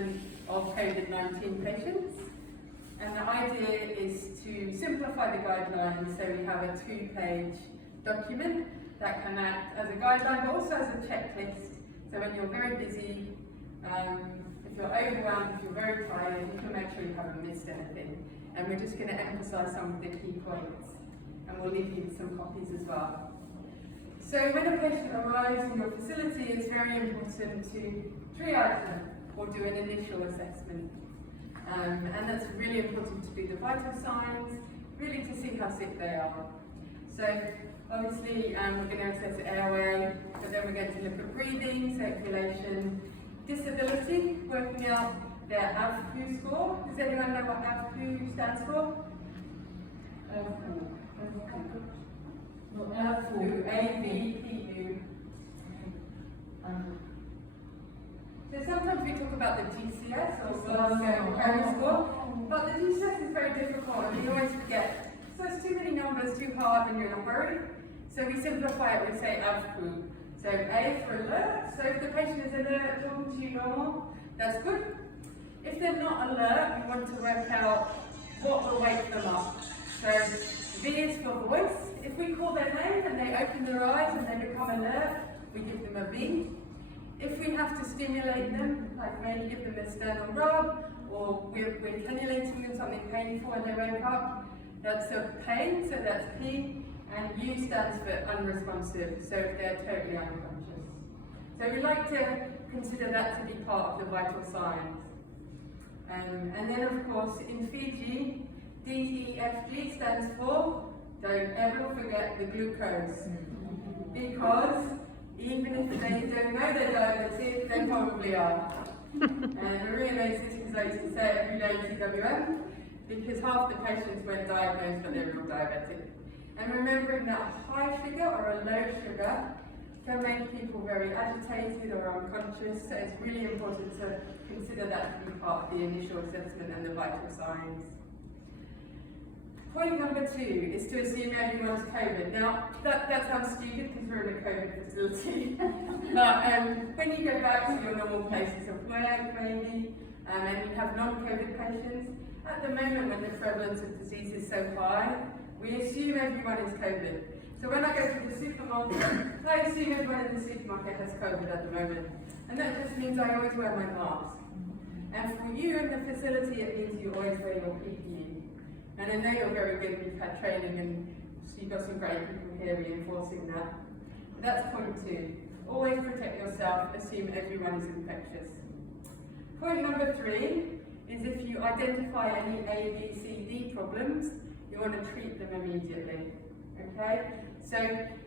assessment of COVID-19 patients. And the idea is to simplify the guidelines, so we have a 2-page document that can act as a guideline, but also as a checklist. So when you're very busy, if you're overwhelmed, if you're very tired, you can make sure you haven't missed anything. And we're just going to emphasise some of the key points, and we'll leave you with some copies as well. So when a patient arrives in your facility, it's very important to triage them or do an initial assessment. And that's really important to do the vital signs, really to see how sick they are. So obviously we're going to assess airway, but then we're going to look at breathing, circulation, disability, working out their AVPU score. Does anyone know what AVPU stands for? AVPU, A-V-P-U. So sometimes we talk about the GCS or Glasgow Coma score, but the GCS is very difficult and we always forget. So it's too many numbers, too hard, and you're in a hurry. So we simplify it, we say AVPU. So A for alert, so if the patient is alert, talking to you normal, that's good. If they're not alert, we want to work out what will wake them up. So V is for voice. If we call their name and they open their eyes and they become alert, we give them a V. If we have to stimulate them, like maybe give them a sternal rub, or we're cannulating them something painful and they wake up, that's a pain, so that's P, and U stands for unresponsive, so if they're totally unconscious. So we like to consider that to be part of the vital signs. And then of course in Fiji, DEFG stands for, don't ever forget the glucose, because even if they don't know they're diabetic, they probably are. And Maria knows this because I used to say it every day in CWM, because half the patients weren't diagnosed but they're real diabetic. And remembering that a high sugar or a low sugar can make people very agitated or unconscious, so it's really important to consider that to be part of the initial assessment and the vital signs. Point number 2 is to assume everyone's COVID. Now, that sounds stupid because we're in a COVID facility. But when you go back to your normal places of work, maybe, and you have non-COVID patients, at the moment when the prevalence of disease is so high, we assume everyone is COVID. So when I go to the supermarket, I assume everyone in the supermarket has COVID at the moment. And that just means I always wear my mask. And for you in the facility, it means you always wear your PPE. And I know you're very good, you've had training and you've got some great people here reinforcing that. But that's point 2. Always protect yourself, assume everyone is infectious. Point number 3 is if you identify any A, B, C, D problems, you want to treat them immediately. Okay? So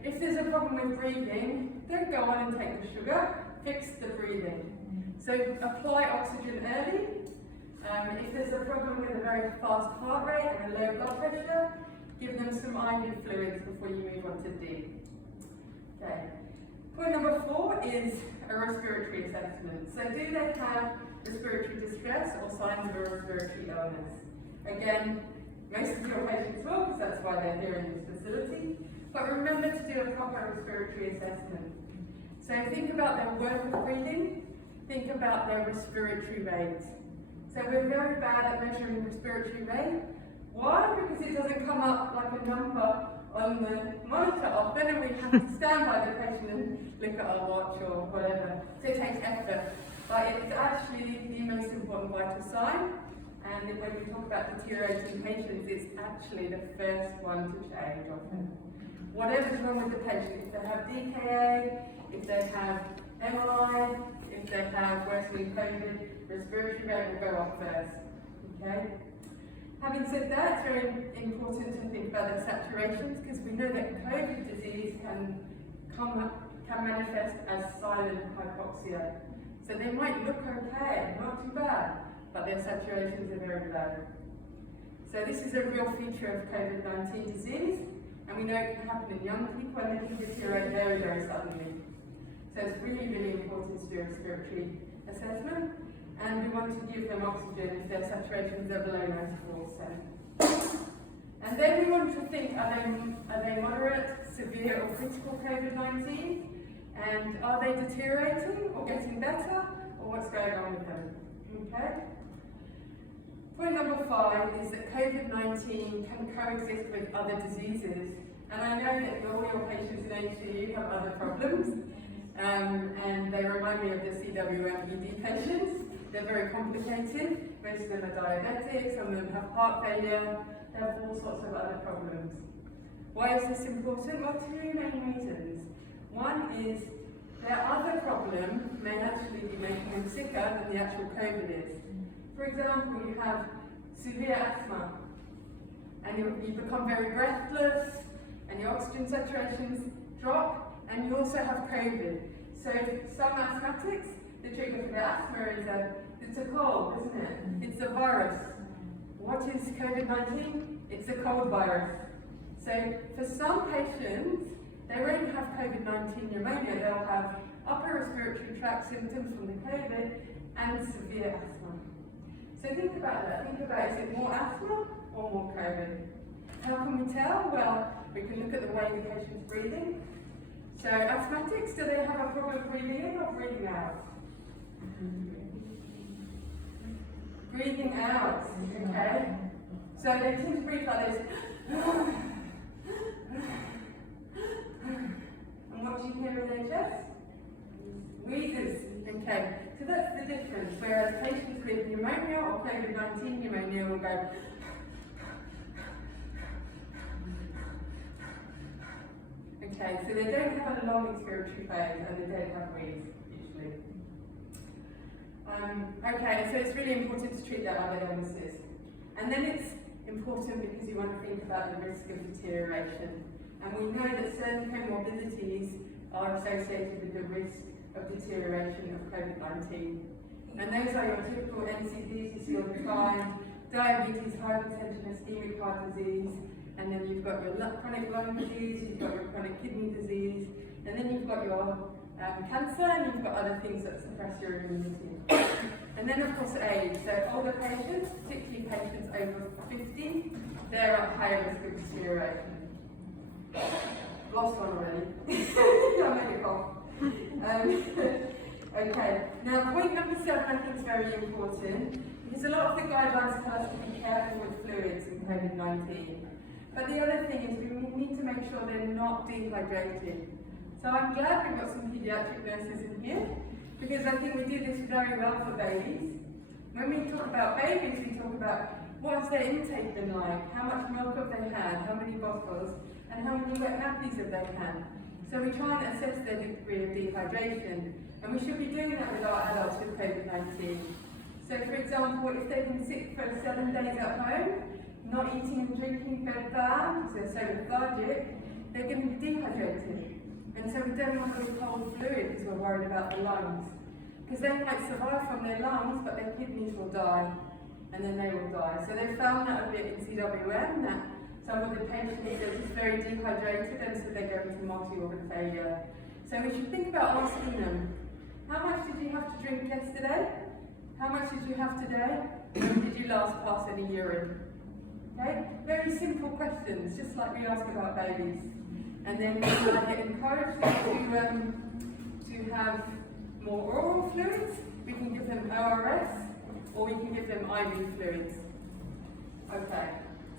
if there's a problem with breathing, don't go on and take the sugar, fix the breathing. So apply oxygen early. If there's a problem with a very fast heart rate and a low blood pressure, give them some IV fluids before you move on to D. Okay. Point number 4 is a respiratory assessment. So do they have respiratory distress or signs of a respiratory illness? Again, most of your patients will, because that's why they're here in this facility. But remember to do a proper respiratory assessment. So think about their work of breathing, think about their respiratory rate. So we're very bad at measuring respiratory rate. Why? Because it doesn't come up like a number on the monitor often, and we have to stand by the patient and look at our watch or whatever. So it takes effort. But it's actually the most important vital sign. And when we talk about deteriorating patients, it's actually the first one to change often. Whatever's wrong with the patient, if they have DKA, if they have MI, if they have worsening COVID, respiratory rate will go up first. Okay? Having said that, it's very important to think about their saturations, because we know that COVID disease can manifest as silent hypoxia. So they might look okay, not too bad, but their saturations are very low. So this is a real feature of COVID-19 disease, and we know it can happen in young people and they can deteriorate very, very suddenly. So it's really, really important to do a respiratory assessment, and we want to give them oxygen if their saturations are below 94%. And then we want to think, are they moderate, severe or critical COVID-19? And are they deteriorating or getting better, or what's going on with them? Okay? Point number 5 is that COVID-19 can coexist with other diseases. And I know that all your patients in HCU have other problems, and they remind me of the CWMED patients. They're very complicated. Most of them are diabetic, some of them have heart failure, they have all sorts of other problems. Why is this important? Well, 2 main reasons. One is their other problem may actually be making them sicker than the actual COVID is. For example, you have severe asthma, and you become very breathless, and your oxygen saturations drop, and you also have COVID. So some asthmatics, the trigger for the asthma is it's a cold, isn't it? It's a virus. What is COVID-19? It's a cold virus. So for some patients, they won't have COVID-19 pneumonia, they'll have upper respiratory tract symptoms from the COVID and severe asthma. So think about that. Think about, is it more asthma or more COVID? How can we tell? Well, we can look at the way the patient's breathing. So asthmatics, do they have a problem breathing in or breathing out? Breathing out, okay? So they tend to breathe like this. And what do you hear in their chest? Wheezes, okay. So that's the difference. Whereas patients with pneumonia or COVID-19 pneumonia will go okay, so they don't have a long expiratory phase and they don't have wheeze, usually. Okay, so it's really important to treat their other illnesses. And then it's important because you want to think about the risk of deterioration. And we know that certain comorbidities are associated with the risk of deterioration of COVID-19. And those are your typical NCDs you see all the time: diabetes, hypertension, ischemic heart disease, and then you've got your chronic lung disease, you've got your chronic kidney disease, and then you've got your cancer, and you've got other things that suppress your immunity. And then of course age. So older patients, particularly patients over 50, they're at higher risk of deterioration. Lost one already. I made it cough. Okay, now point number 7 I think is very important, because a lot of the guidelines tell us to be careful with fluids in COVID-19. But the other thing is we need to make sure they're not dehydrated. So I'm glad we've got some paediatric nurses in here, because I think we do this very well for babies. When we talk about babies, we talk about what has their intake been like, how much milk have they had, how many bottles, and how many wet nappies have they had. So we try and assess their degree of dehydration, and we should be doing that with our adults with COVID-19. So for example, if they've been sick for 7 days at home, not eating and drinking bedbound, because they're so lethargic, they're going to be dehydrated. And so we don't want to withhold fluid because we're worried about the lungs. Because they might survive from their lungs, but their kidneys will die, and then they will die. So they found that a bit in CWM, that some of the patients are just very dehydrated, and so they go into multi-organ failure. So we should think about asking them, how much did you have to drink yesterday? How much did you have today? When did you last pass any urine? Okay? Very simple questions, just like we ask about babies. And then we get encouraged to have more oral fluids. We can give them ORS, or we can give them IV fluids. Okay,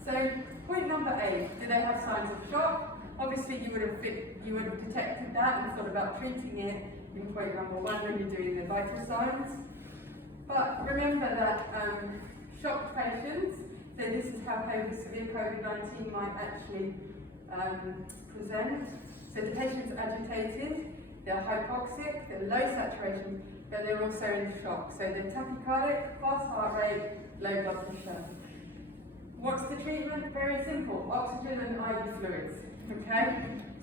so point number 8, do they have signs of shock? Obviously you would have detected that and thought about treating it in point number 1 when you're doing the vital signs. But remember that shocked patients, so this is how severe COVID-19 might actually present. So the patient's agitated, they're hypoxic, they're low saturation, but they're also in shock. So they're tachycardic, fast heart rate, low blood pressure. What's the treatment? Very simple, oxygen and IV fluids, okay?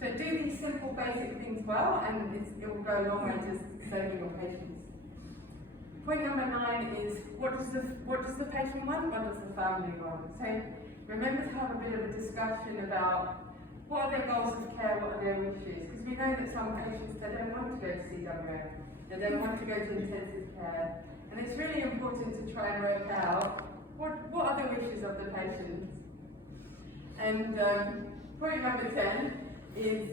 So do these simple basic things well, and it will go a long way to saving your patients. Point number 9 is, what does the patient want? What does the family want? So remember to have a bit of a discussion about what are their goals of care, what are their wishes? Because we know that some patients, they don't want to go to CWM, they don't want to go to intensive care. And it's really important to try and work out what are the wishes of the patients. And point number 10 is,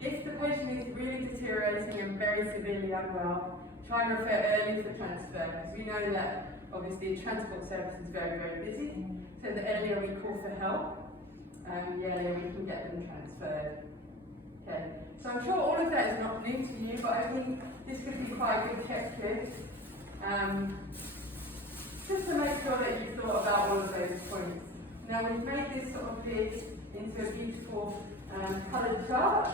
if the patient is really deteriorating and very severely unwell, try and refer early for transfer, because we know that obviously transport service is very, very busy. So the earlier we call for help, the earlier we can get them transferred. Okay. So I'm sure all of that is not new to you, but I think this could be quite a good checklist. Just to make sure that you've thought about all of those points. Now we've made this sort of bit into a beautiful coloured chart,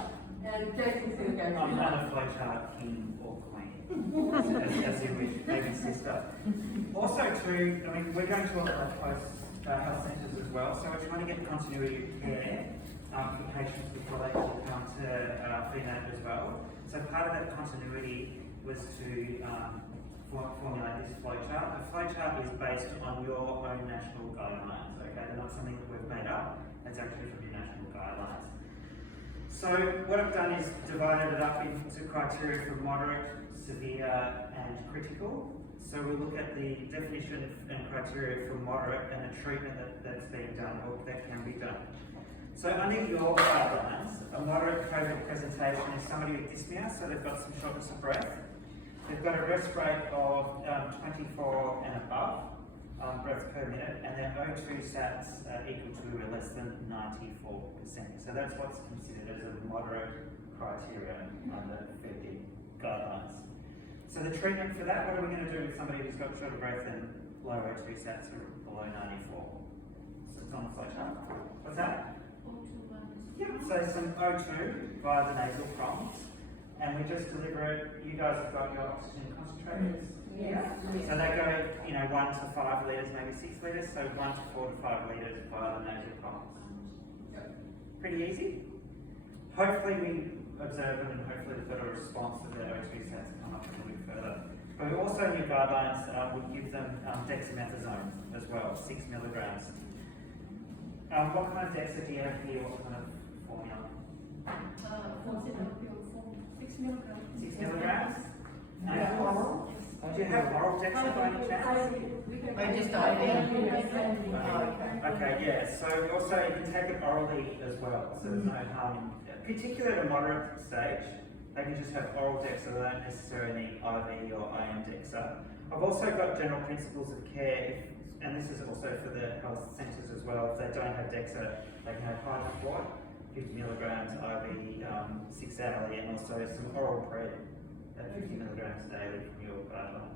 and Jason's going to go through I'm that. not a flow chart king or queen, as in with baby sister. Also too, I mean, we're going to a lot of close health centres as well, so we're trying to get continuity of care for patients before they will come to FEMAT as well. So part of that continuity was to formulate this flowchart. The flowchart is based on your own national guidelines, okay? They're not something that we've made up, it's actually from your national guidelines. So what I've done is divided it up into criteria for moderate, severe and critical. So we'll look at the definition and criteria for moderate and the treatment that's being done or that can be done. So under your guidelines, a moderate COVID presentation is somebody with dyspnea, so they've got some shortness of breath. They've got a rest rate of 24 and above breaths per minute, and their O2 sats equal to or less than 94%. So that's what's considered as a moderate criteria under Fiji guidelines. So the treatment for that, what are we going to do with somebody who's got short of breath and low O2 sats are below 94? So it's on the flowchart. What's that? Yep. So some O2 via the nasal prongs, and we just deliver it. You guys have got your oxygen concentrators. Yeah. So they go, 1 to 5 litres, maybe 6 litres, so 1 to 4 to 5 litres via the nasal prongs. Yep. Pretty easy. Hopefully we observe them, and hopefully we've got a response to their O2 sats come up a little bit further. But we also, in your guidelines, would give them dexamethasone as well, 6 milligrams. What kind of dexa do you have here? What kind of formula? 6 milligrams. 6 milligrams? No. Do you have oral dexa by any chance? I just IV. Okay, yeah. So also you can take it orally as well, so there's no harm in, particularly at a moderate stage. They can just have oral dexa, they don't necessarily need IV or IM dexa. I've also got general principles of care, and this is also for the health centres as well. If they don't have dexa, they can have hydrochloride, 50 milligrams IV 6 hourly, and also some oral pred at 50 milligrams daily from your guidelines.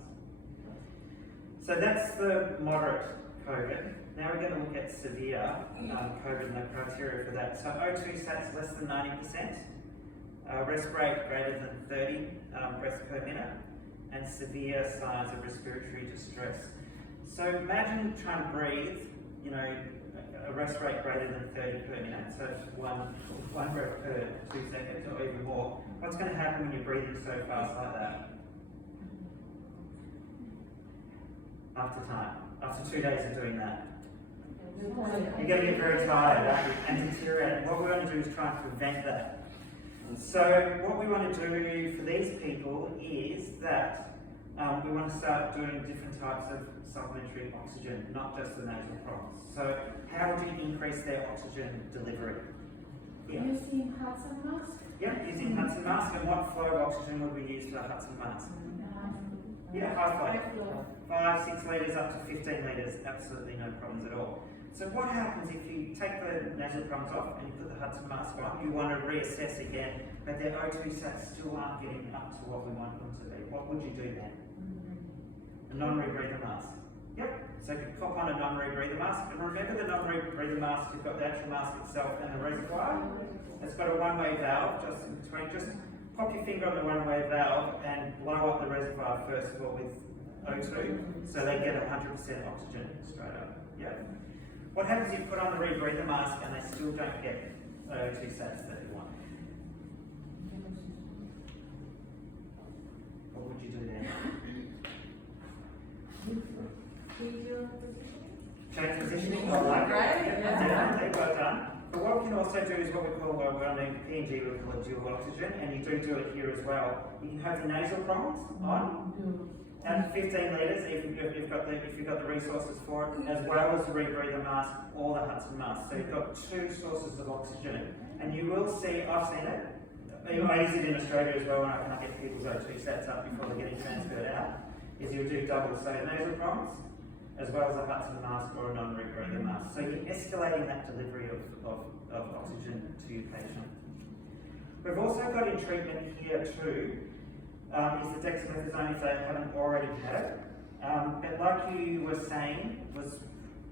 So that's the moderate COVID. Now we're going to look at severe COVID and the criteria for that. So O2 sats less than 90%, rest rate greater than 30 breaths per minute, and severe signs of respiratory distress. So imagine trying to breathe, a rest rate greater than 30 per minute, so it's one breath per 2 seconds or even more. What's going to happen when you're breathing so fast like that? After 2 days of doing that, you're going to get very tired, aren't you? And deteriorate. What we want to do is try and prevent that. So what we want to do for these people is that we want to start doing different types of supplementary oxygen, not just the nasal prongs. So how would you increase their oxygen delivery? Yeah. Using Hudson mask? Yeah, using Hudson mask. And what flow of oxygen would we use for the Hudson mask? Yeah, high flow. 5, 6 litres up to 15 litres, absolutely no problems at all. So what happens if you take the nasal prongs off and you put the Hudson mask on? You want to reassess again, but their O2 sats still aren't getting up to what we want them to be. What would you do then? A non-rebreather mask. Yep. So you pop on a non-rebreather mask, and remember the non-rebreather mask, you've got the actual mask itself and the reservoir. It's got a one-way valve just in between. Just pop your finger on the one-way valve and blow up the reservoir first of all with O2, so they get 100% oxygen straight up. Yep. What happens if you put on the rebreather mask and they still don't get the O2 sats that you want? What would you do then? Change positioning, all right. Definitely, well done. But what we can also do is what we call, on the PNG, we call it dual oxygen, and you do it here as well. You can have the nasal prongs on, at 15 litres if you've got the resources for it, as well as the rebreather mask or the Hudson mask. So you've got 2 sources of oxygen, and you will see, I've seen it, I use it in Australia as well when I can't get people's O2 stats up before they're getting transferred out, is you'll do double nasal prongs, as well as a Hudson mask or a non-rebreather mask. So you're escalating that delivery of oxygen to your patient. We've also got in treatment here too, is the dexamethasone if they haven't already had it. But like you were saying,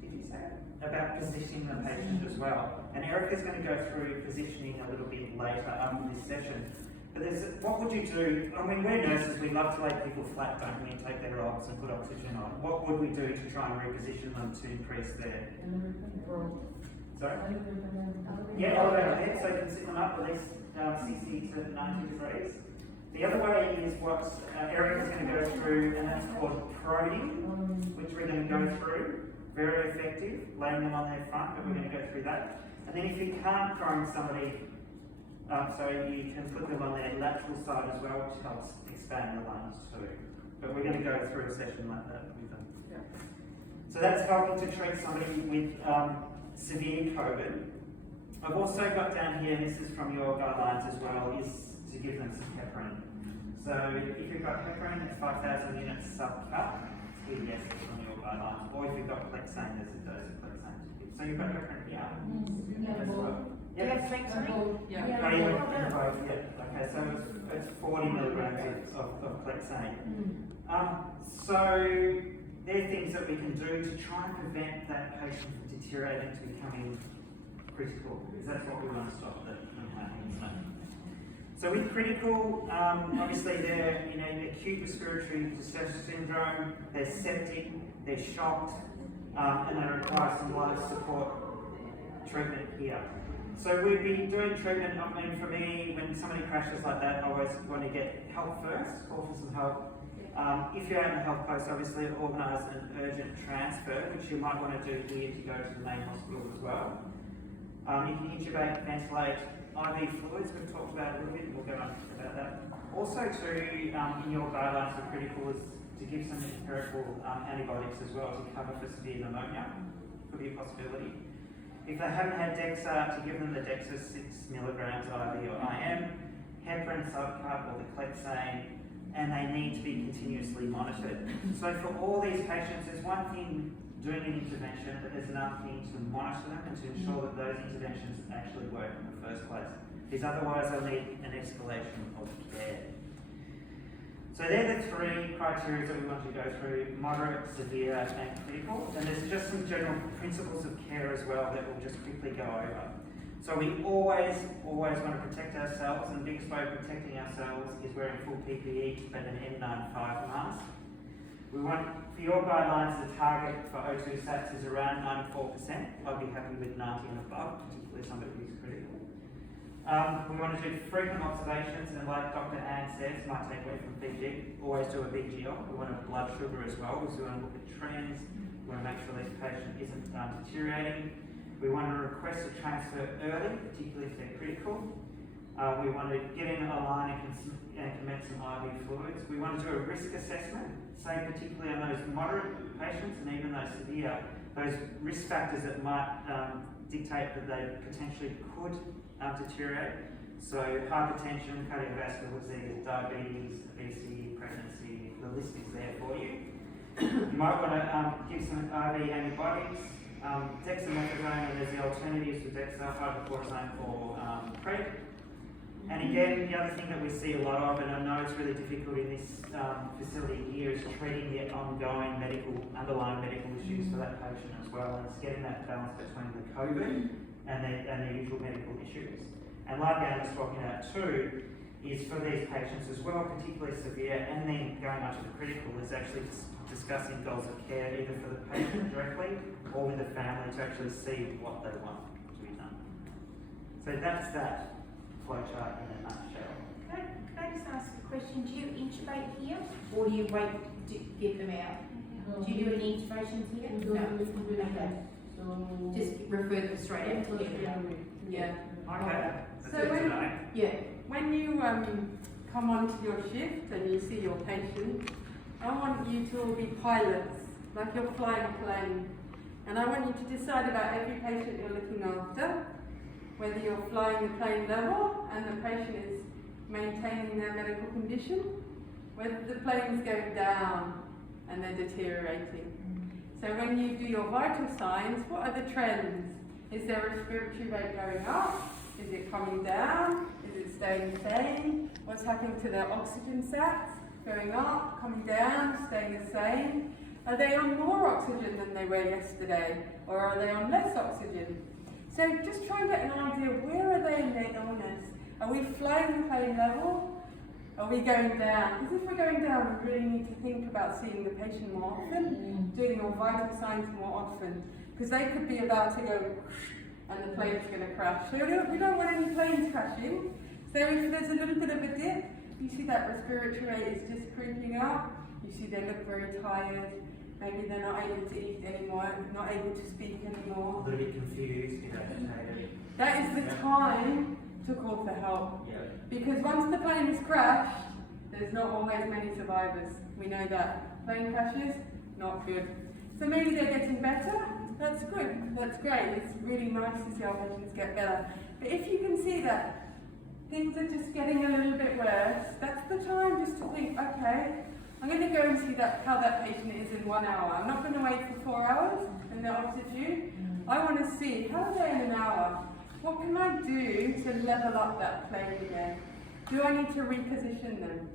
did you say it? About positioning the patient as well. And Erica's going to go through positioning a little bit later in this session. But what would you do? I mean, we're nurses, we love to lay people flat, don't we, and take their rocks and put oxygen on. What would we do to try and reposition them to increase their... Sorry? Yeah, elevator head, so you can sit them up at least 60 to 90 degrees. The other way is what Erica's going to go through, and that's called prodding, which we're going to go through. Very effective, laying them on their front, but we're going to go through that. And then if you can't prone somebody, so you can put them on their lateral side as well, which helps expand the lungs too. But we're going to go through a session like that with them. Yeah. So that's helping to treat somebody with severe COVID. I've also got down here, and this is from your guidelines as well, is to give them some heparin. So if you've got heparin, it's 5,000 units sub-cut. Yes, it's on your guidelines. Or if you've got Plexane, there's a dose of Plexane to give. So you've got heparin here. As well. Do you have Plexane? Yeah. Oh, you went in both, yeah. Okay, so it's 40 milligrams of Plexane. So they're things that we can do to try and prevent that patient from deteriorating to becoming critical, because that's what we want to stop from happening. So with critical, obviously they're in an acute respiratory distress syndrome, they're septic, they're shocked, and they require some life support treatment here. So we'd be doing treatment, I mean for me, when somebody crashes like that, I always want to get help first, call for some help. If you're out in the health post, obviously organise an urgent transfer, which you might want to do here to go to the main hospital as well. You can intubate, ventilate, IV fluids, we've talked about a little bit, we'll go on about that. Also in your guidelines for critical is to give some empirical antibiotics as well to cover for severe pneumonia, could be a possibility. If they haven't had DEXA, to give them the DEXA 6 milligrams IV or IM, heparin subcut or the Plexane, and they need to be continuously monitored. So for all these patients, there's one thing doing an intervention, but there's another thing to monitor them and to ensure that those interventions actually work in the first place. Because otherwise they'll need an escalation of care. So they're the three criteria that we want to go through: moderate, severe, and critical. And there's just some general principles of care as well that we'll just quickly go over. So we always want to protect ourselves, and the biggest way of protecting ourselves is wearing full PPE and an N95 mask. We want, for your guidelines, the target for O2 sats is around 94%. I'd be happy with 90 and above, particularly somebody who's critical. We want to do frequent observations, and like Dr. Anne says, my takeaway from Fiji, always do a BGL. We want a blood sugar as well, because we want to look at trends. We want to make sure this patient isn't deteriorating. We want to request a transfer early, particularly if they're critical. We want to get in a line and commence some IV fluids. We want to do a risk assessment, say particularly on those moderate patients and even those severe, those risk factors that might dictate that they potentially could deteriorate. So hypertension, cardiovascular disease, diabetes, obesity, pregnancy, the list is there for you. You might want to give some IV antibiotics, dexamethasone, and there's the alternatives to dexa, hydrocortisone or PrEP. And again, the other thing that we see a lot of, and I know it's really difficult in this facility here, is treating the ongoing underlying medical issues for that patient as well. And it's getting that balance between the COVID and the usual medical issues. And like Anne was talking about too, is for these patients as well, particularly severe, and then going on to the critical, is actually discussing goals of care either for the patient directly or with the family to actually see what they want to be done. So that's that flowchart in a nutshell. Could I just ask a question? Do you intubate here, or do you wait to get them out? Do you do any intubations here? No. Okay. Just refer them straight out to here. Yeah. Okay. That's So good to know. when you come onto your shift and you see your patient, I want you to all be pilots, like you're flying a plane. And I want you to decide about every patient you're looking after, whether you're flying the plane level and the patient is maintaining their medical condition, whether the plane's going down and they're deteriorating. So when you do your vital signs, what are the trends? Is their respiratory rate going up? Is it coming down? Is it staying the same? What's happening to their oxygen sats? Going up, coming down, staying the same? Are they on more oxygen than they were yesterday? Or are they on less oxygen? So just try and get an idea, where are they in their illness? Are we flying the plane level? Are we going down? Because if we're going down, we really need to think about seeing the patient more often, doing your vital signs more often, because they could be about to go and the plane's going to crash. So we don't want any planes crashing. So if there's a little bit of a dip, you see that respiratory rate is just creeping up, you see they look very tired, maybe they're not able to eat anymore, not able to speak anymore. A little bit confused, agitated. That is the time to call for help. Yeah. Because once the plane has crashed, there's not always many survivors. We know that. Plane crashes, not good. So maybe they're getting better, that's good, that's great. It's really nice to see our patients get better. But if you can see that things are just getting a little bit worse, that's the time just to think, okay, I'm going to go and see how that patient is in 1 hour. I'm not going to wait for 4 hours and they're opposite you. I want to see, how are they in an hour? What can I do to level up that plane again? Do I need to reposition them?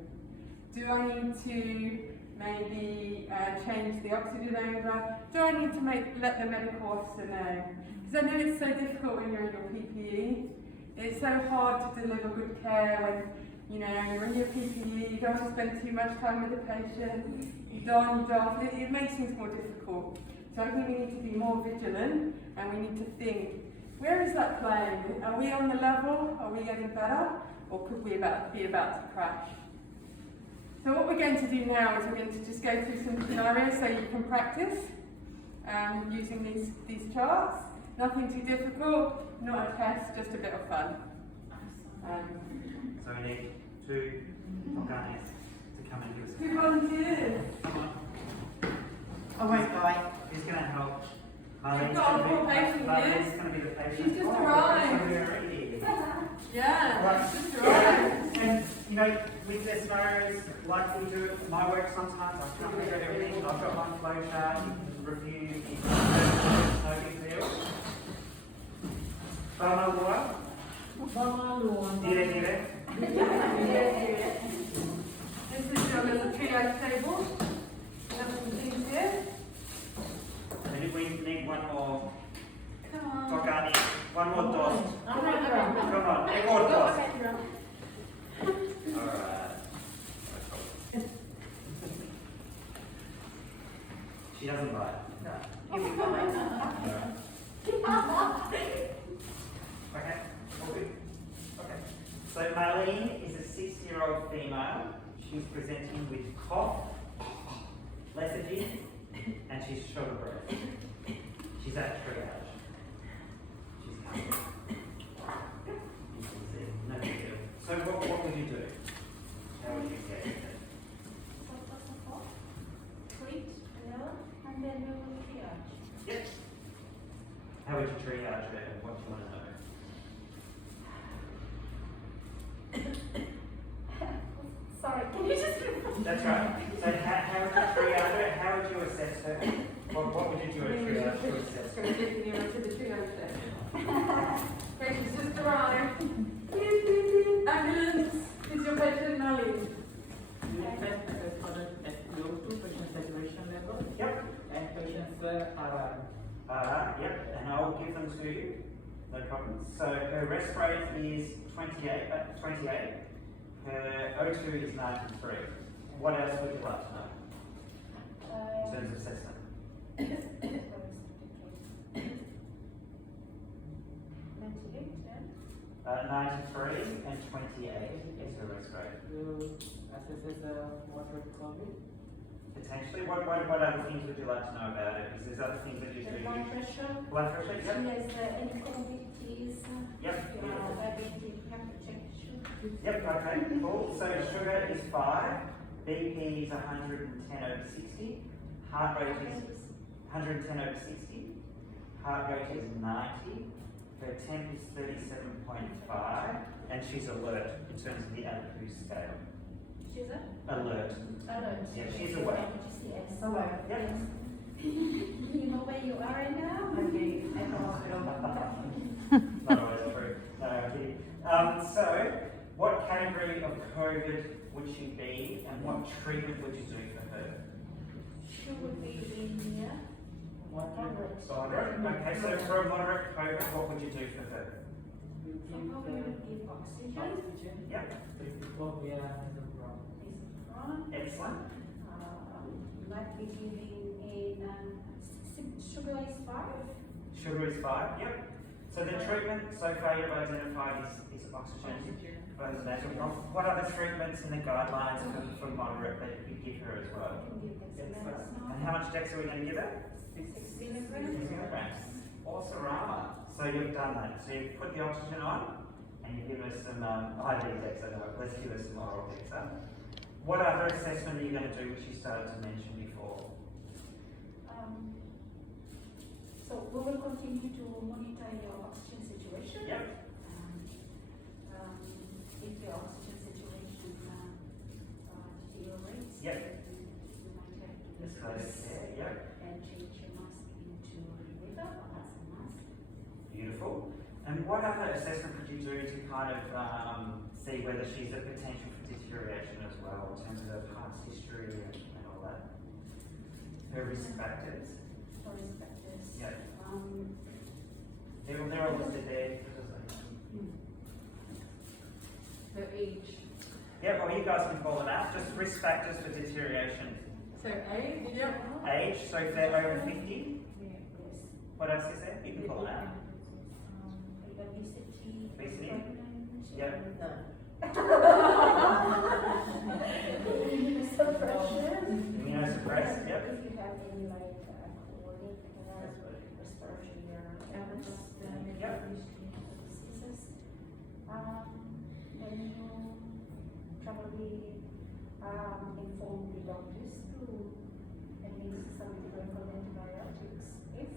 Do I need to maybe change the oxygen over? Do I need to let the medical officer know? Because I know it's so difficult when you're in your PPE. It's so hard to deliver good care when, you're in your PPE, you don't want to spend too much time with the patient, you don't. It makes things more difficult. So I think we need to be more vigilant and we need to think, where is that plane? Are we on the level? Are we getting better? Or could we be about to crash? So what we're going to do now is we're going to just go through some scenarios so you can practice using these charts. Nothing too difficult, not a test, just a bit of fun. So we need 2 organics to come and give us 2 volunteers. Come on. I won't bite. Who's going to help? You've got a poor patient Marlene's here. going to be the patient. She's just Oh, arrived. so we're already- Yeah, Right. she's just arrived. And with the scenarios, like we do at my work sometimes, I can't remember everything. I've got my flow chart, you can review, you can no big deal. Bama Lua? Dire. This is your little triage table. We have some things here. And we need one more. Come on. Organic. One more dos. Come on. Come on, one more dos. Alright. She doesn't bite. No. Here we go. Okay, all good. Okay. So Marlene is a 6-year-old female. She's presenting with cough, lethargy, and she's short of breath. She's at triage. She's coming. You can see, no big deal. So what would you do? How would you get it? And then we will triage. Yep. How would you triage her? What do you want to know? Sorry, can you just repeat? That's right. So how would you triage her? How would you assess her? What would you do at triage to assess her? Going to take you to the triage there. Patient's just arrived. Ambulance. Is your patient Marlene? Patient saturation level Yep. and patients are Yep, and I'll give them to you. No problem. So her rest rate is 28. Her O2 is 93. What else would you like to know in terms of assessment? 93 and 28 is her rest rate. you assess what with COVID. Potentially. What other things would you like to know about it? Because there's other things that you The do. blood pressure. Blood pressure? Yep. Yes, any comorbidities. Yep. Diabetes, you have to check sugar. Yep, okay, cool. So sugar is 5, BP is 110 over 60, heart rate is 110 over 60, heart rate is 90, Her temp is 37.5, and she's alert in terms of the APU scale. She's Alert. alert. Yeah, she's awake. Yes. Awake. Yep. You know where you are right now? Okay, at the hospital. Not always true. No, I'm kidding. So, what category of COVID would she be, and what treatment would you do for her? She would be in moderate. Moderate. Okay, so for a moderate COVID, what would you do for her? You So give how we would give oxygen. oxygen. Yep. Phobia as a problem. Is front. Excellent. Might be giving in sugar is 5. Sugar is 5. Yep. So the treatment so far you've identified is oxygen. What other treatments in the guidelines for moderate that you give her as well? Can give dexamethasone. And how much dex are we going to give her? 6 6 milligrams. milligrams. Awesome. So you've done that. So you've put the oxygen on, and you give her some IV dex. I know. Let's give her some oral dex. What other assessment are you going to do, which you started to mention before? So we will continue to monitor your oxygen situation. Yep. If the oxygen situation deteriorates, Yep. you might have to Yes, yep. and change your mask into a rebreather or as a mask. Beautiful. And what other assessment could you do to kind of see whether she's at potential for deterioration as well, in terms of her past history and all that? Her risk factors. For risk factors. Yeah. They're all listed there. Her age. Yeah, well, you guys can call it out. Just risk factors for deterioration. So age, yep. Age, so if they're over 50, Yes. what else is there? You can call it out. Obesity. Obesity. pregnant, Yep. Immunosuppression. Immunosuppressed, yep. If you have any like chronic respiratory illness, then Yep. diseases. Then you probably inform the doctors to administer some different antibiotics if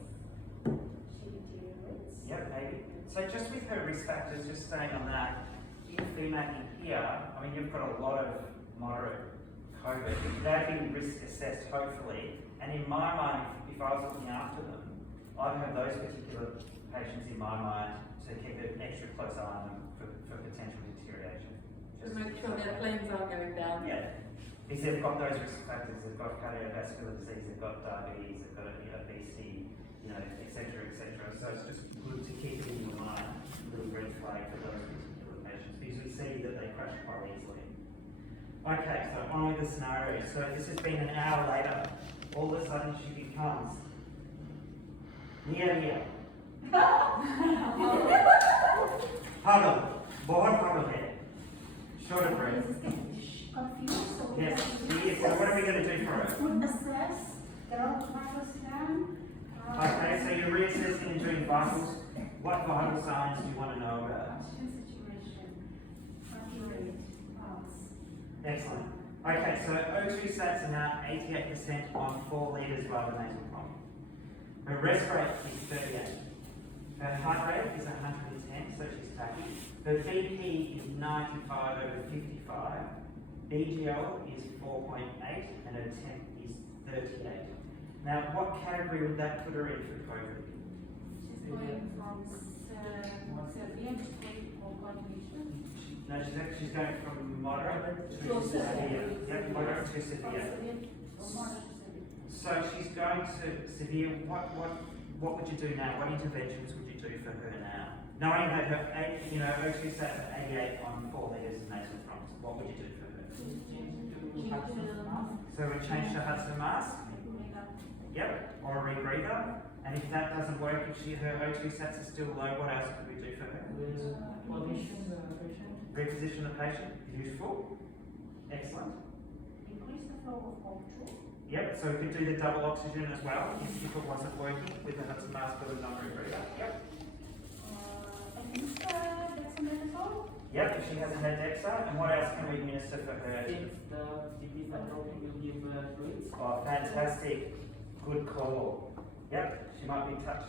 she deteriorates. Yep, maybe. So just with her risk factors, just staying on that, in female in here, I mean, you've got a lot of moderate COVID. They've been risk assessed, hopefully. And in my mind, if I was looking after them, I'd have those particular patients in my mind to keep an extra close eye on them for potential deterioration. To make sure their planes aren't going down. Yeah. Because they've got those risk factors, they've got cardiovascular disease, they've got diabetes, they've got obesity, et cetera, et cetera. So it's just good to keep it in your mind, a little red flag for those particular patients, because we see that they crash quite easily. Okay, so on with the scenario. So this has been an hour later. All of a sudden she becomes near. Huddle. बहुत huddle है. Short of breath. Confused, so we Yes. have to Yes. So what are we going to do for her? assess, get all the vitals down. Okay, so you're reassessing and doing vitals. What vital signs do you want to know about? Oxygen situation, heart rate, pulse. Excellent. Okay, so O2 sats are now 88% on 4 litres rather than nasal pump. Her rest rate is 38. Her heart rate is 110, so she's tacky. Her BP is 95 over 55. BGL is 4.8 and her temp is 38. Now, what category would that put her in for COVID? She's going from severe to coordination. No, she's going from moderate to To severe. severe. Yep, moderate to From severe. severe or moderate to severe. So she's going to severe. What would you do now? What interventions would you do for her now? Knowing that her O2 sat at 88 on 4 litres of nasal fronts, what would you do for her? So we change to Hudson mask. Yep, or a rebreather. And if that doesn't work, if her O2 sats are still low, what else could we do for her? Position the patient. Reposition the patient. Beautiful. Excellent. Increase the flow of O2. Yep, so we could do the double oxygen as well if it wasn't working with the Hudson mask or the non-rebreather. Yep. Administer dexamethasone. Yep, if she hasn't had DEXA. And what else can we administer for her? Since the GP is appropriate, you give fluids. Oh, fantastic. Good call. Yep. Yep, she might be touch,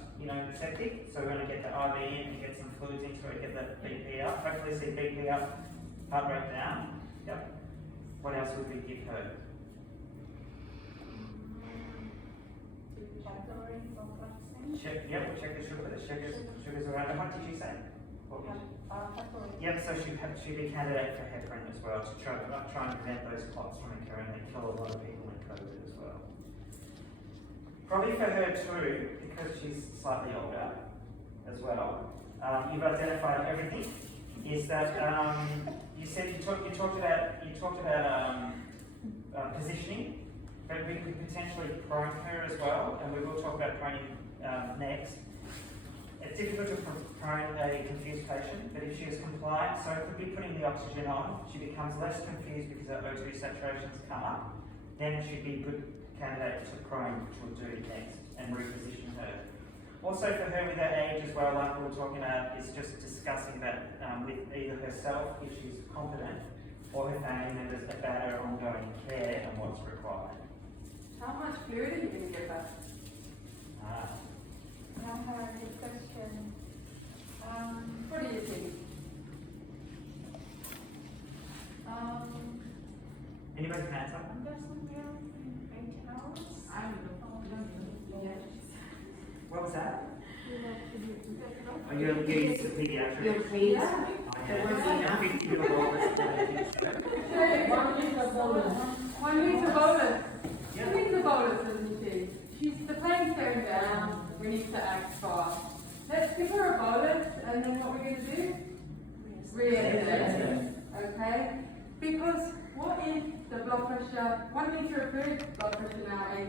septic, so we're going to get the IV in and get some fluids into her, get the BP up. Hopefully see BP up, heart rate down. Yep. What else would we give her? Check the sugar. The sugar's around. And what did you say? What was Yep, so she'd be candidate for heparin as well to try and prevent those clots from occurring. They kill a lot of people with COVID as well. Probably for her too, because she's slightly older as well. You've identified everything. Is that you said you talked about positioning, but we could potentially prone her as well, and we will talk about proning next. It's difficult to prone a confused patient, but if she is compliant, so it could be putting the oxygen on, she becomes less confused because her O2 saturations come up, then she'd be a good candidate to prone, which we'll do next, and reposition her. Also for her with her age as well, like we were talking about, is just discussing that with either herself, if she's competent, or her family members about her ongoing care and what's required. How much fluid are you going to give her? I have a question. What do you think? Anybody can answer? What was that? Are you looking at pediatrics? Your please. Yeah. There won't be enough. 1 litre bolus. Yeah. 2 litre bolus, isn't she? The plane's going down. We need to act fast. Let's give her a bolus, and then what we're going to do? Reassess. Okay? Because what is the blood pressure? 1 litre of fluid, blood pressure now 80.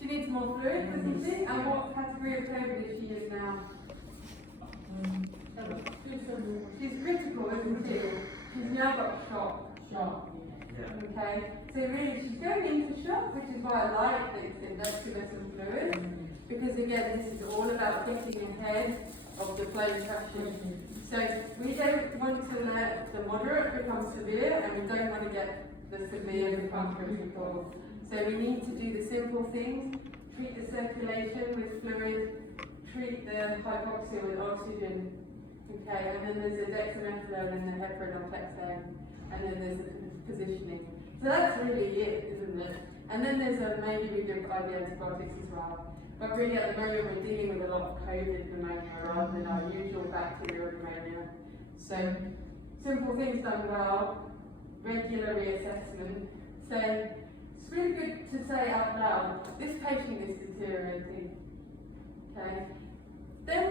She needs more fluid, doesn't she? And what category of COVID is she in now? She's critical, isn't she? She's now got shock. Yeah. Okay, so really she's going into shock, which is why I like this endoscopy fluid, because again, this is all about thinking ahead of the flame traction. So we don't want to let the moderate become severe, and we don't want to get the severe become critical. So we need to do the simple things: treat the circulation with fluid, treat the hypoxia with oxygen. Okay, and then there's the dexamethasone and the heparin, and then there's the positioning. So that's really it, isn't it? And then there's maybe we give IV antibiotics as well. But really at the moment we're dealing with a lot of COVID pneumonia rather than our usual bacterial pneumonia. So simple things done well, regular reassessment. So it's really good to say out loud, this patient is deteriorating. Okay? Then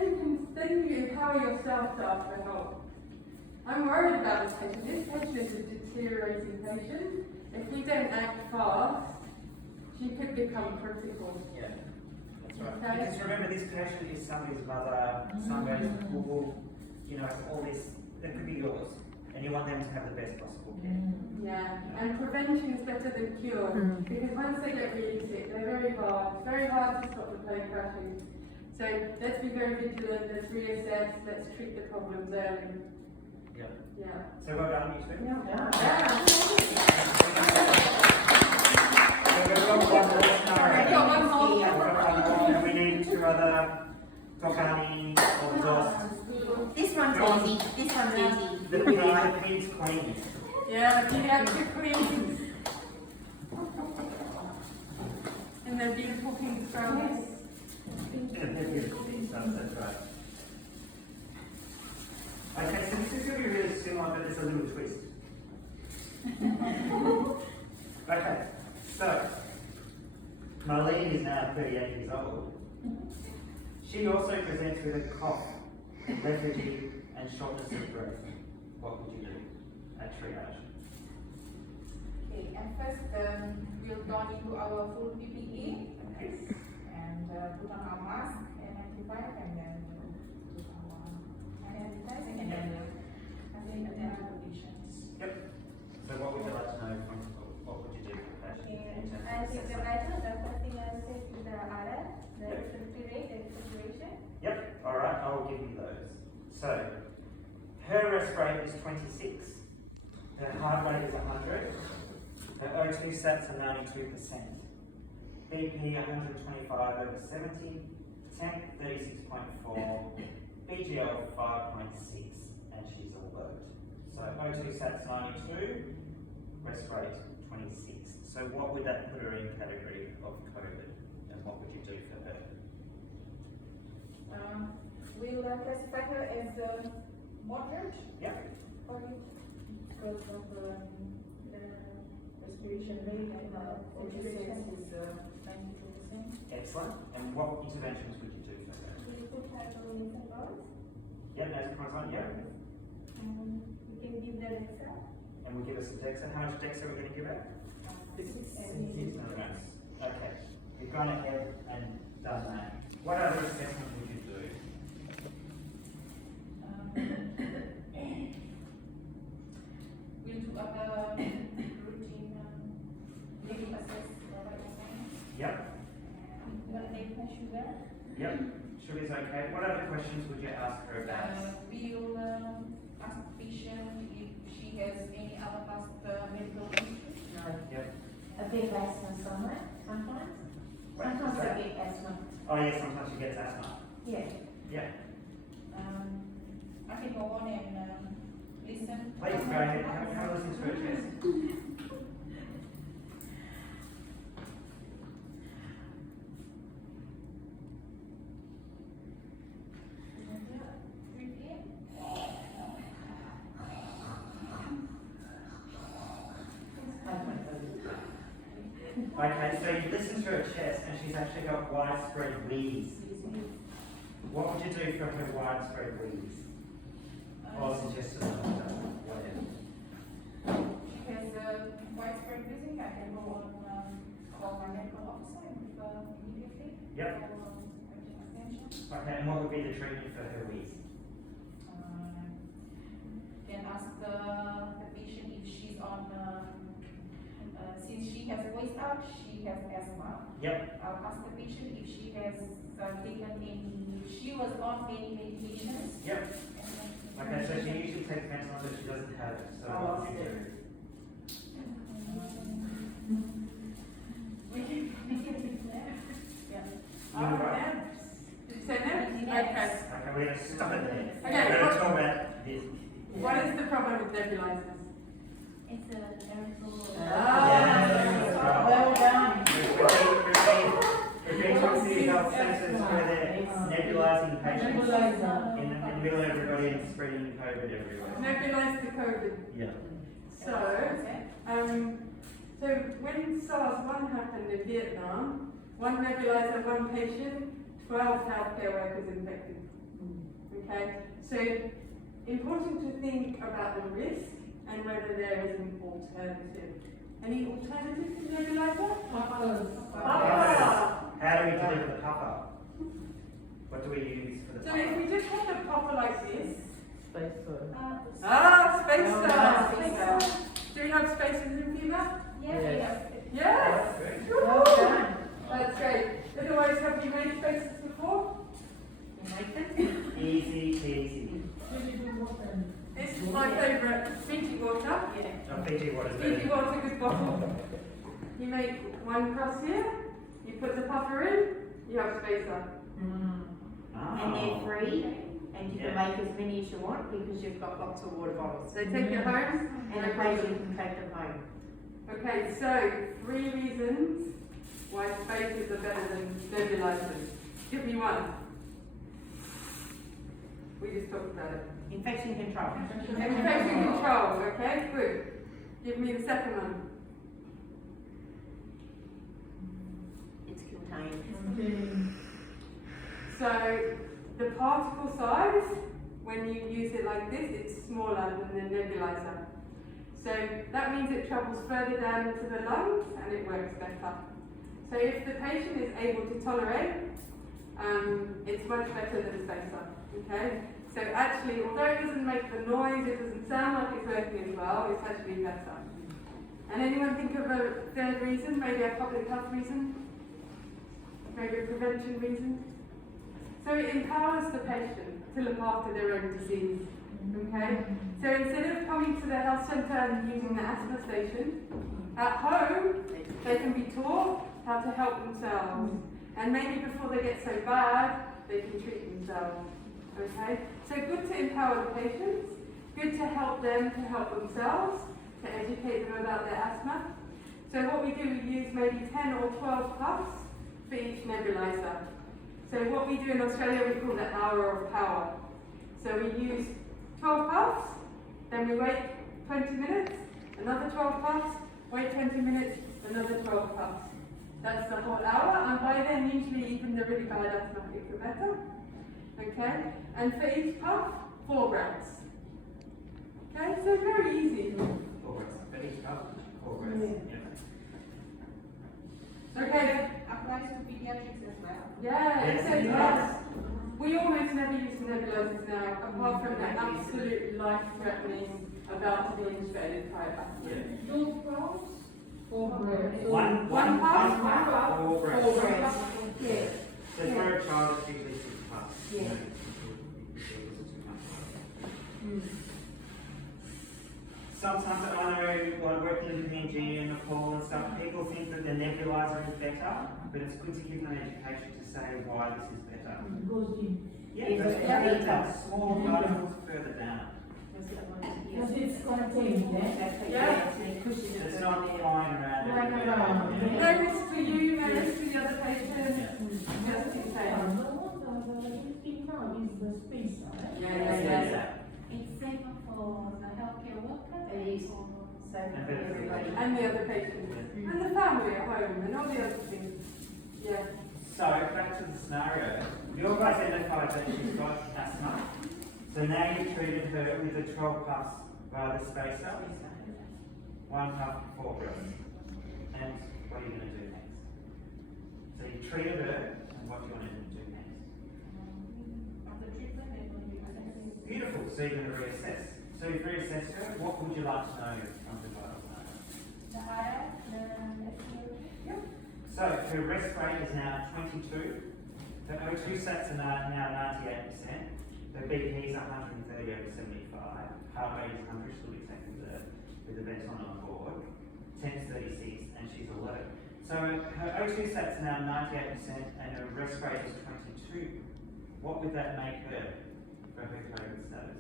you empower yourself to ask for help. I'm worried about this patient. This patient is a deteriorating patient. If we don't act fast, she could become critical. Yeah, that's right. Okay. Because remember, this patient is somebody's mother, somebody's who, all this, that could be yours. And you want them to have the best possible care. Yeah, and prevention is better than cure. Because once they get really sick, they're very hard. It's very hard to stop the plane crashing. So let's be very vigilant, let's reassess, let's treat the problems early. Yeah. Yeah. So well done, you two. Yeah. So we've got one more We've got one more. We've got one more, and we need two other Tokani or Dost. This one's easy. This one's easy. The peds queen. Yeah, the pediatric queens. And their beautiful pink scrubs. Yeah, they're beautiful things, that's right. Okay, so this is going to be really similar, but it's a little twist. Okay, so Marlene is now 38 years old. She also presents with a cough, lethargy, and shortness of breath. What would you do at triage? Okay, and first we'll don into our full PPE and put on our mask and 95 and then put our sanitizing and then attend to patients. Yep. So what would you like to know from, what would you do for the patient? in terms of I think the assessment? first thing I say is the RF, the respiratory rate, the saturation. Yep, alright, I will give you those. So, her rest rate is 26, her heart rate is 100, her O2 sats are 92%. BP 125 over 70, temp 36.4, BGL 5.6, and she's all load. So O2 sats 92, rest rate 26. So what would that put her in category of COVID, and what would you do for her? We'll classify her as moderate Yep. COVID because of the respiration rate and oxygen is 92%. Excellent. And what interventions would you do for her? We put her on intervals, Yeah, nasal on, yeah. and we can give the Dexa. And we'll give us some DEXA. How much DEXA are we going to give her? 6 milligrams. Okay. You've gone ahead and done that. What other assessment would you do? We'll do other routine living assess Yep. Blood sugar. Yep. Sugar's okay. What other questions would you ask her about? we'll ask the patient if she has any other past medical issues. Yep. A bit of asthma somewhere, sometimes. Sometimes a bit asthma. Oh yeah, sometimes she gets asthma. Yeah. Yeah. I can go on and listen. Please go ahead. Have a listen to her chest. Okay, so you listen to her chest and she's actually got widespread wheeze. What would you do for her widespread wheeze? Or suggested whatever. She has widespread wheezing. I can go on call my medical officer immediately. Yep. Extension. Okay, and what would be the treatment for her wheeze? Then ask the patient if she's on, since she has voice out, she has asthma. Yep. I'll ask the patient if she has taken any, if she was on any medications. Yep. Okay, so she usually takes medicine, but she doesn't have it. So what would you do? Oh, yeah. Did you say no? Okay. Okay, we're going to stop it there. Okay, We're going what- to talk about this. What is the problem with nebulizers? It's a aerosol. Ah. Well done. Repeat to the health centres where they're nebulizing patients in the middle of everybody and spreading COVID everywhere. Nebulize the COVID. Yeah. So when SARS-1 happened in Vietnam, one nebulizer, one patient, 12 healthcare workers infected. Okay, so important to think about the risk and whether there is an alternative. Any alternative to nebulizer? Puffers. How do we deliver the puffer? What do we use for the So puffer? if we just have the popper like this. Spacer. Spacer. Do we have spacers in fever? Yes. Yes. Well done. That's great. Otherwise, have you made spacers before? Easy peasy. This is my favourite, Fiji water. Oh, Fiji water's Fiji better. water, good bottle. You make one cross here, you put the puffer in, you have spacer. And they're free, and you can make as many as you want because you've got lots of water bottles. So take it home. And occasionally you can take them home. Okay, so 3 reasons why spacers are better than nebulizers. Give me one. We just talked about it. Infection control. Infection control, okay, good. Give me the second one. It's contained. So the particle size, when you use it like this, it's smaller than the nebulizer. So that means it travels further down into the lungs and it works better. So if the patient is able to tolerate, it's much better than spacer, okay? So actually, although it doesn't make the noise, it doesn't sound like it's working as well, it's actually better. And anyone think of a third reason, maybe a public health reason? Maybe a prevention reason? So it empowers the patient to look after their own disease, okay? So instead of coming to the health centre and using the asthma station, at home, they can be taught how to help themselves. And maybe before they get so bad, they can treat themselves. Okay? So good to empower the patients, good to help them to help themselves, to educate them about their asthma. So what we do, we use maybe 10 or 12 puffs for each nebulizer. So what we do in Australia, we call the hour of power. So we use 12 puffs, then we wait 20 minutes, another 12 puffs, wait 20 minutes, another 12 puffs. That's the whole hour, and by then usually even the really bad asthmatics are better. Okay? And for each puff, 4 breaths. Okay, so very easy. 4 breaths. But each cup, 4 breaths. Yeah. Okay. Applies to pediatrics as well. Yeah, it Yes, says it yes. does. We almost never use nebulizers now, apart from the absolute life-threatening about to be intubated type asthma. Yeah. 2 puffs, 4 breaths. One puff, 4 breaths. 4 breaths. Yes. So for a child, it's usually 6 puffs. Yeah. Sometimes I know, like working in PNG and Nepal and stuff, people think that the nebulizer is better, but it's good to give them education to say why this is better. Goes in. Yeah, Is those it further better? down, small particles further down. Because it's contained, eh? Yeah. It's not flying around Flying everywhere. around, Yeah. No risk to you, no risk to the other patient. Just keep The saying. one that is in now is the spacer, eh? Yeah. It's safer for the healthcare worker. It is. And for everybody. And the other patient. And the family at home, and all the other things. Yeah. So, back to the scenario. You've identified that she's got asthma. So now you've treated her with the 12 puffs via the spacer. 1 puff, 4 breaths. And what are you going to do next? So you treated her, and what do you want to do next? After treatment, then we'll be assessing. Beautiful. So you're going to reassess. So you've reassessed her. What would you like to know from the vital sign? The higher, the respiratory. So her rest rate is now 22. The O2 sats are now 98%. The BP is 130 over 75. Heart rate is 100, she'll be taken with the Benton on board. Temps 36, and she's alert. So her O2 sats are now 98%, and her rest rate is 22. What would that make her for her COVID status?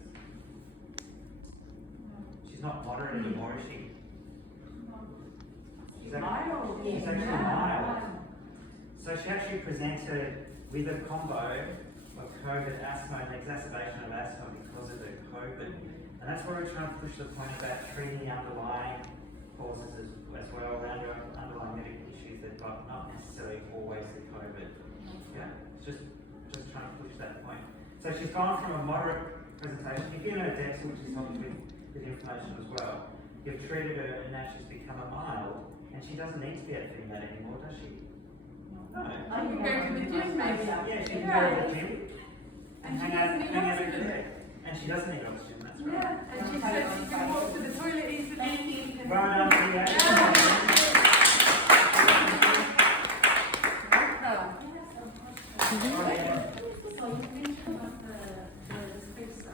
She's not moderate anymore, is she? She's Mild. She's actually mild. So she actually presented with a combo of COVID asthma and exacerbation of asthma because of the COVID. And that's where we're trying to push the point about treating the underlying causes as well, around your underlying medical issues that are not necessarily always the COVID. Yeah, it's just trying to push that point. So she's gone from a moderate presentation. You've given her Dex, which is helped with information as well. You've treated her and now she's become a mild, and she doesn't need to be at FEMAT anymore, does she? No. I can go to the gym maybe. Yeah, she can go to the gym And she hang doesn't need out over oxygen. there. And she doesn't need oxygen, that's right. Yeah, and she said she can walk to the toilet easily. Well done, Leah. Yeah. All